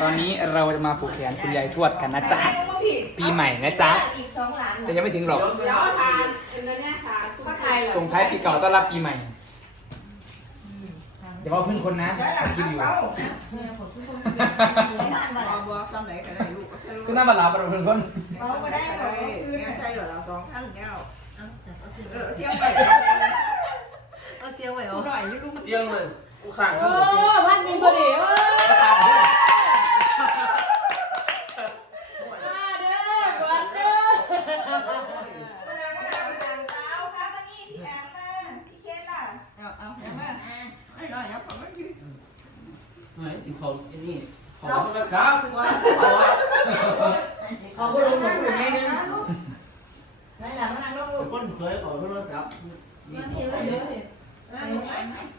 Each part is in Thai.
ตอนนี้เราจะมาผูกแขนคุณยายทวดกันนะจ๊ะ ปีใหม่นะจ๊ะ อีกสองหลานแต่ยังไม่ถึงหรอก แล้วทานเป็นเนี้ยค่ะข้าวไทยเหรอส่งท้ายปีเก่าต้อนรับปีใหม่อย่าว่าเพิ่งคนนะคิดอยู่เอาบัวซ้ำไหนก็ได้ลูกก็ใช่ลูกก็น่ามาลาประเพิ่งคนเอาไม่ได้เลยแง่ใจเหรอเราสองท่านแก้วเออเสียงไปเอาเสียงไว้เหรอหน่อยลูกเสียงเลยกูข้างโอ้กูพันหนึ่งพอดีเอ้ยมาเด้อกวนเด้อ มานางมานางมานางเต้าค่ะมานี่พี่แอมมาพี่เคนล่ะเอาเอาแอมมาไม่หน่อยเอาผมมายืน เฮ้สิเขาไอ้นี่ขาภาษาทุกวันเอาขอบคุณลงผมอยู่ในนึงนั่นแหละมานั่งลงลูกคนสวยเขาโทรศัพท์นี่เขาไป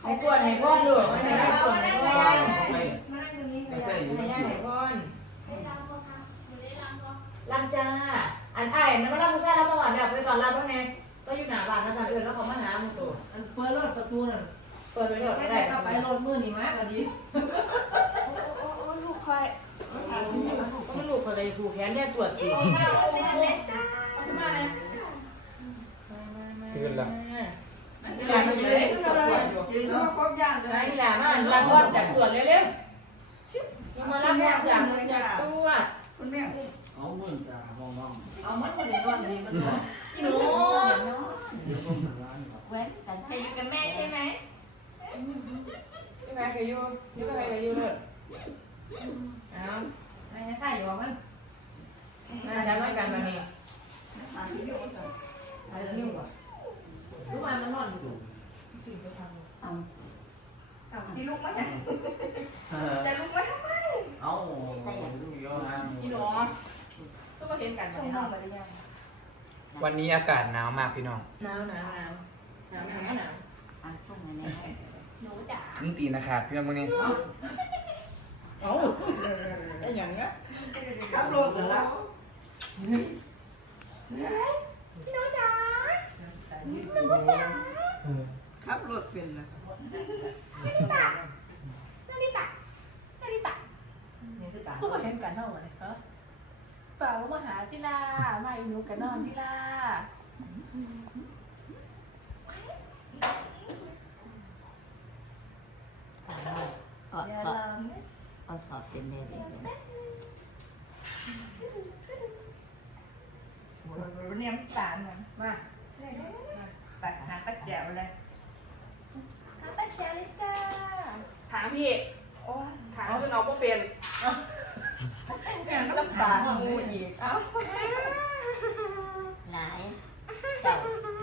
ให้กวนให้ก้อนลูกไม่ให้กวนให้ก้อนไปมานั่งตรงนี้ไปใส่อยู่ให้ที่ย่าให้ก้อนลำจ้าอันไอ้นั่นมาลำผู้ชายลำมาหวานเนี่ยไปก่อนลำว่าไงก็อยู่หน้าบ้านนะจ๊ะเดือนแล้วเขามาหามึงตัวอันเปิดรถประตูน่ะเปิดไปเถอะไม่ไม่ได้ได้ก็ไปรถมือนี่มากก็ดีลูก คอยไม่รู้คนเลยผูกแขนเนี่ยตรวจติดมาเลยตื่นแล้วนี่แหละมันจะได้ตรวจตรวจอยู่ยืนก็ครบย่านเลยนี่แหละมารับรอดจากตรวจเร็วๆมารับรอดจากจากตรวจคุณแม่เอาเงินจ้ามองมองเอามันก็ดีรถดีมันก็หนูเดี๋ยวต้องทำร้านครับแว้นกันจะอยู่กับแม่ใช่ไหมใช่ไหมเคยอยู่อยู่กับใครเคยอยู่เลย อ้าวไอ้ใครอยู่มันมาจำไว้กันวันนี้อะไรนี่วะรู้ว่ามันนอนอยู่เอาสิลูกมาจะลูกมาทำไมเอาลูกย้อนทางพี่หนูก็มาเห็นกันส่งนอนไปหรือยังวันนี้อากาศหนาวมากพี่น้อง หนาวหนาวหนาวหนาวหนาวหนาวหนูจ๋านี่ตีนะครับพี่น้องมึงนี่ เอาไอ้อย่างเงี้ยขับรถเหรอพี่น้องจ๋าขับรถเป็นนะนี่คือตาก็มาเห็นกันเท่าไหร่ฮะเปล่ามาหาที่ลามาอีหนูกันนอนที่ลา ออดสอบออดสอบ เป็นแน่เลยเนี่ยตาหน่อยมาตัดหาป้าแจ๋วเลยหาป้าแจ๋วเลยจ้าถามพี่โอ้ถามคือน้องก็เป็นแม่ต้องตางูอีกเอ้าหลายเจ้า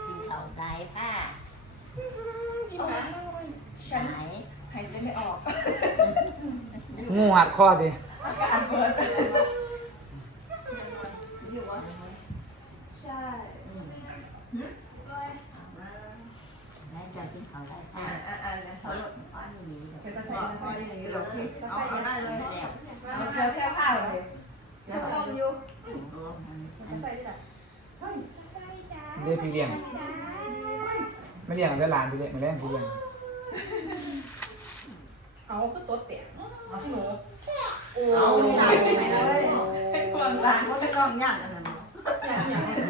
กินเขาหลายผ้าฉันหลายหายใจไม่ออก งูหัดข้อดิอาการเปิดใช่แล้วเจ้ากินเขาหลายอ่าผ้าอ่าอ่านะเขาหลดอ้อนนี่เป็นตะไคร้ตะไคร้อย่างนี้หรอกพี่เอาเอาได้เลยแล้วเอาแค่แค่ผ้าเลยจะต้มอยู่อันใส่ได้เรียกพี่เลี้ยงไม่เลี้ยงได้หลานพี่เลี้ยงไม่เลี้ยงพี่เลี้ยง เอาคือตัวเตะพี่หนูเอาที่ไหนให้คนร้านเขาไม่ต้องย่างอันนั้น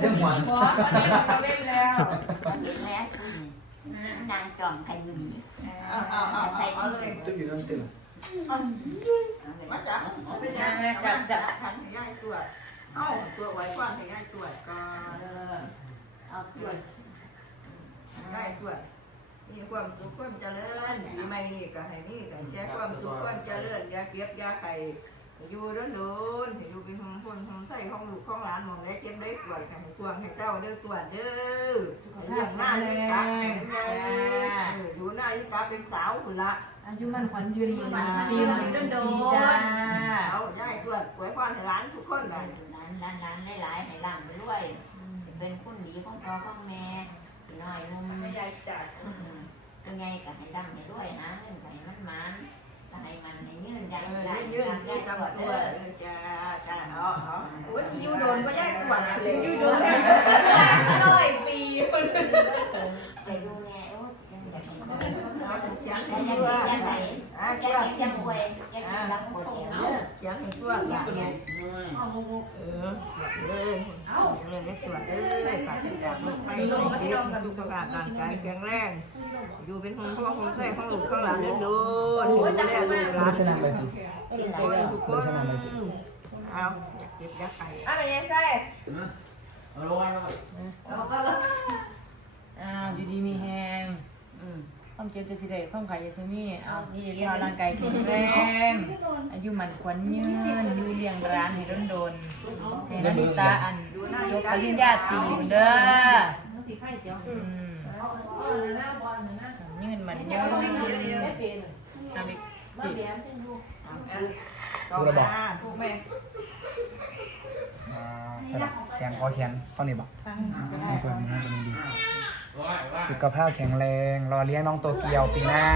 เรื่องหัวเพราะว่าเขาเล่นแล้วเห็นแล้วนางจอมกันอยู่นี่เอาเอาเอาเอาเลยจุดอยู่ต้นตื่นมาจับเป็นยังไงจับจับขันให้ย่ายตรวเอ้าตัวไว้ก่อนให้ย่ายตรวก่อนเอาตรตัววจย่ายตรว มีความสุขความเจริญปีใหม่นี่ก็ให้นี่แต่แค่ความสุขความเจริญอย่าเก็บอย่าไข่อยู่โดนโดนให้อยู่เป็นของคนของใส่ของลูกของหลานมองได้เจ็บได้ปวดให้สวงให้เศร้าเด้อตรวจเด้อเลี้ยงหน้าเลยกะให้ใหญ่อยู่หน้าอีกะเป็นสาวหุ่นละอายุมันขวัญยืนปีใหม่ปีใหม่โดนจ้าเอาย่ายตรวจไว้พรให้หลานทุกคนได้ร้านร้านร้านหลายๆให้ร่ำไปด้วยเป็นคนดีของพ่อของแม่ น้อยนุ่มไม่ยายจัดยังไงก็ให้ร่ำให้ด้วยนะเงินไขมันมันก็ให้มันให้ยืนยันเออยันยืนยันยืยันนจำตัวตัวจ้าจ้าเนาะเนาะโอ้ยที่ยูโดนก็ย่ายตัวนะยูโดนร้อยปีไปดูแง่โอ้ยังอยากเห็น ยัง ยังให้ยังตัวยังไหนอะยัจ้างยังป่วยยังยังปวดแขนกิสียงให้ตรวจล่ะเนี่ยเออเลยเอาเลยได้ตรวจเลยปาศจากโรคภัยไข้เจ็บสุขภาพร่างกายแข็งแรงอยู่เป็นคนพ่อคนใส่ของลูกข้างหลังเดินดูดูแลลูกหลานลักษณะอะไรทีจริงใจทุกคนเอาอยากเก็บอยากไข่อะเป็นยังไงเอาลงมาแล้วก็ อ้าวอยู่ดีมีแฮง อืม ความ เจ็บจะสิได้ความไข่จะมีเอานี่เรียกร่างกายแข็งแรงอายุมันขวัญยืนอยู่เลี้ยงร้านให้โดนๆให้นาฬิตาอันยกปริญญาตรีเด้อมันสีไข่เจียวอืมเออหน้าบอลหน้ายืนมันยืนไม่เป็นทำอีก มาเบียนเป็นลูกต่อมาถูกไหมใช่ปะแขนคอแขนฟังนี่บอกให้คนให้คนดีสุขภาพแข็งแรง รอเลี้ยงน้องโตเกียวปีหน้า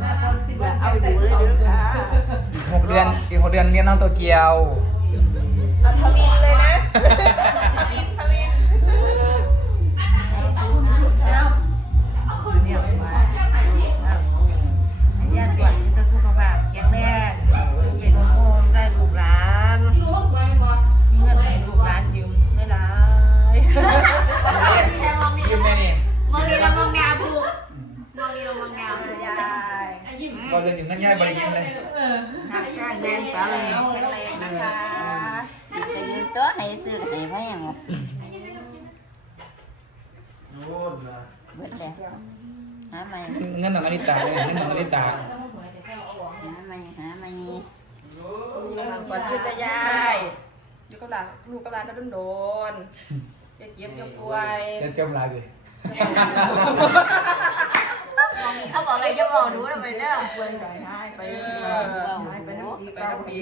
หน้าบอลขึ้นเอาอยู่เลยเด้อค่ะอีกหกเดือนอีกหกเดือนเลี้ยงน้องโตเกียวเอาทมินเลยนะ ก็เรียนอยู่นั่นง่ายบริยินเลยหักก้านแดงตาเลยเอาแข็งแรงนะคะจะยืนตัวให้ซื้อให้พ่อยังโน่นนะเบิดแล้วหาใหม่เงินของอนิตาเลยเงินของอนิตาหาใหม่หาใหม่ก่อนยืนไปยายอยู่กับหลานลูกกับหลานจะโดนๆอย่าเจ็บอย่าป่วยจะจมลายดิ เขาบอกอะไรจะบอกหนูทำไมเนี่ยเพื่อนใจหายไปหายไปน้ำปีเก่าปี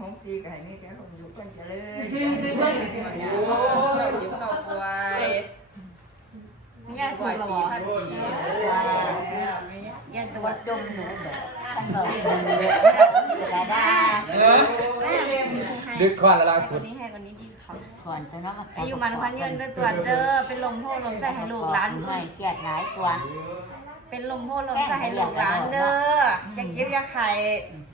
หกสี่ก็ให้นี่แกคงอยู่กันเฉลยโอ้ยเจ็บเศร้าป่วยไม่ยากป่ถูวยกหรปีอพันปียันตัวจมหนูแบบฉันบอกจะได้เออดึกคอนแล้วล่าสุดนี้ให้คนนี้ดีเขา ก่อนจะน้องมาอายุมันควันยืนด้วยตัวเด้อเป็นลมโพลมใส่ให้ลูกหลานไม่เครียดหลายตัวเป็นลมโพลมใส่ให้ลูกหลานเด้ออย่าเก็บอย่าไข่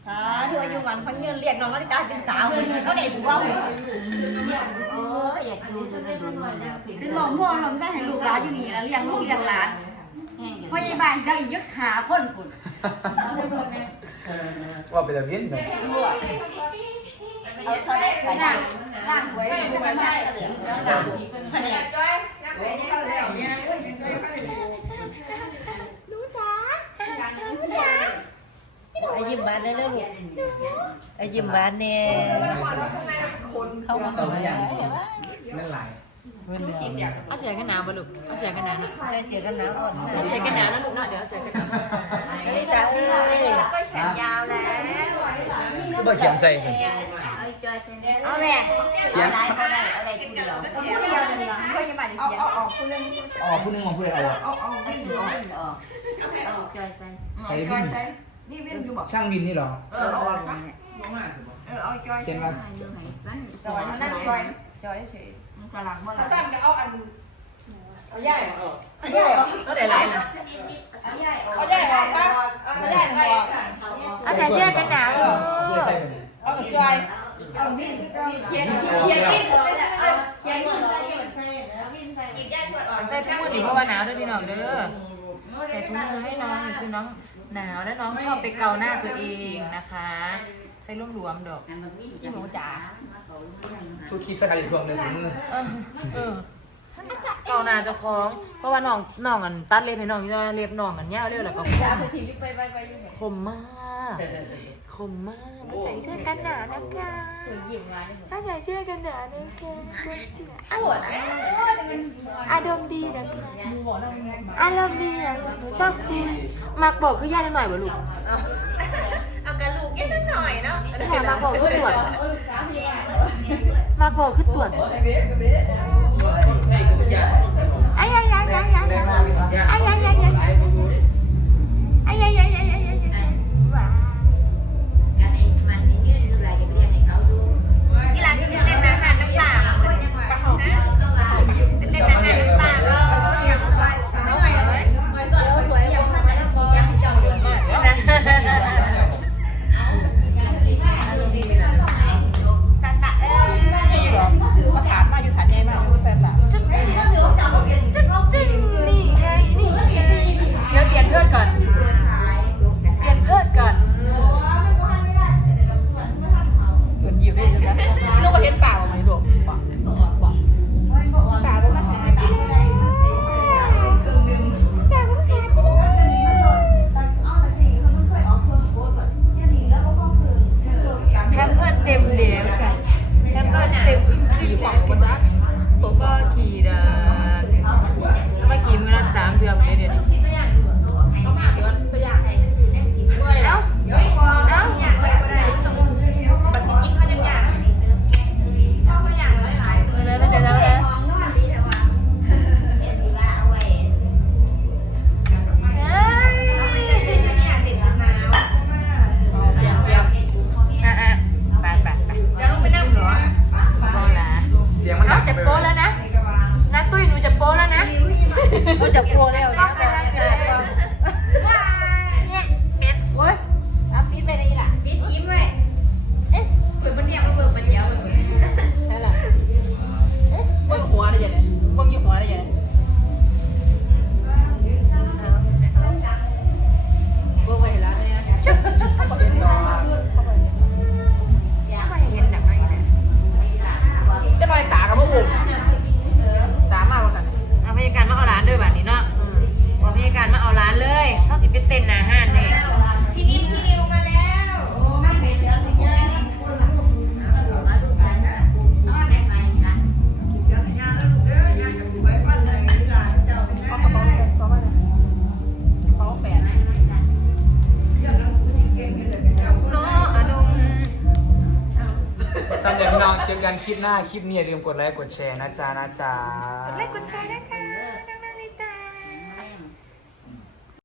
สาธุอายุมันควันยืนเรียกน้องนาฬิกาเป็นสาวเขาเด็กผัวโอ้ยอยากดูจนได้ดูมันแล้วเป็นลมโพลมใส่ให้ลูกหลานอยู่นี่แล้วเลี้ยงลูกเลี้ยงหลานพ่อใหญ่บ้านเจ้าอีกยักหาคนพุ่นว่าไปแต่เวียนไป เอาเท่าได้ไปนั่งร่างหวยผู้ใหญ่เหลืองจ้าแผนกไอ้ยิ้มบานได้แล้วลูกไอ้ยิ้มบานเนี่ยเข้าเต่าไม่ยังนั่นหลายเอาเสียกันหนาวบ่ลูกเอาเสียกันหนาวนะใส่เสียกันหนาวก่อนเอาเสียกันหนาวนะลูกเนาะเดี๋ยวเอาเสียกันหนาวนี่ตาเอ้ยก็แขนยาวแล้วคือบ่เขียนใส่กัน เอาแม่เขียนอะไรก็ได้อะไรกูเดียวผู้เดียวเหลืองพ่อใหญ่บ้านเอาเขียนเอาออกคุณนึงอ๋อผู้นึงมองผู้ใดเอาอะเอาเอาเอาวิ่งสีออ่ออกนออกเอาจอยใส่ใส่จอยใส่นี่วิ่งอยู่บอกช่างบินนี่เหรอเออเอาออกปะเออเอาจอยเขียนว่าจอยนั่นจอยจอยเฉยมันกำลังว่าอะไรสั้นก็เอาอันเอาใหญ่ออกก็ได้หลายนะเอาใหญ่ออกซะเอาใหญ่ออกเอาใส่เสื้อกันหนาวลูกเพื่อใส่กันเอาจอย เอาวิ่งก็เขียนเขียนดิ้นเลยนะเออเขียนดิ้นใส่ดิ้นใส่แล้วดิ้นใส่ดิ้นแยกตัวอ่อนใส่ถุงมือดีเพราะว่าหนาวด้วยพี่น้องเด้อใส่ถุงมือให้น้องนี่คือน้องหนาวและน้องชอบไปเกาหน้าตัวเองนะคะ ใส่รวมๆดอกพี่หนูจ๋าทุกคลิปสกัดอยู่ช่วงหนึ่งถึงมือเกาหน้าเจ้าของ เพราะว่าน้องน้องอันตัดเล็บให้น้องอยู่ว่าเล็บน้องอันยาวเร็วแล้วก็คมคมมาก คมมากเข้าใจเสื้อกันหนานะคะยิ้มมาเนี่ยเข้าใจเสื้อกันหนานะคะปวดอะอารมณ์ดีนะคะอารมณ์ดีอะหนูชอบคุยมักบอกคือย่าหน่อยบ่ลูกเอากระลูกแค่หน่อยเนาะแถมมักบอกคือตรวจมักบอกคือตรวจไอ้ยังยังยังยังแรงมากเลยครับไอ้ยังยังยังยังไอ้ยังยังยังยังยั จะ料 คลิปหน้าคลิปนี้อย่าลืมกดไลค์กดแชร์นะจ๊ะนะจ๊ะ กดไลค์กดแชร์ด้วยค่ะ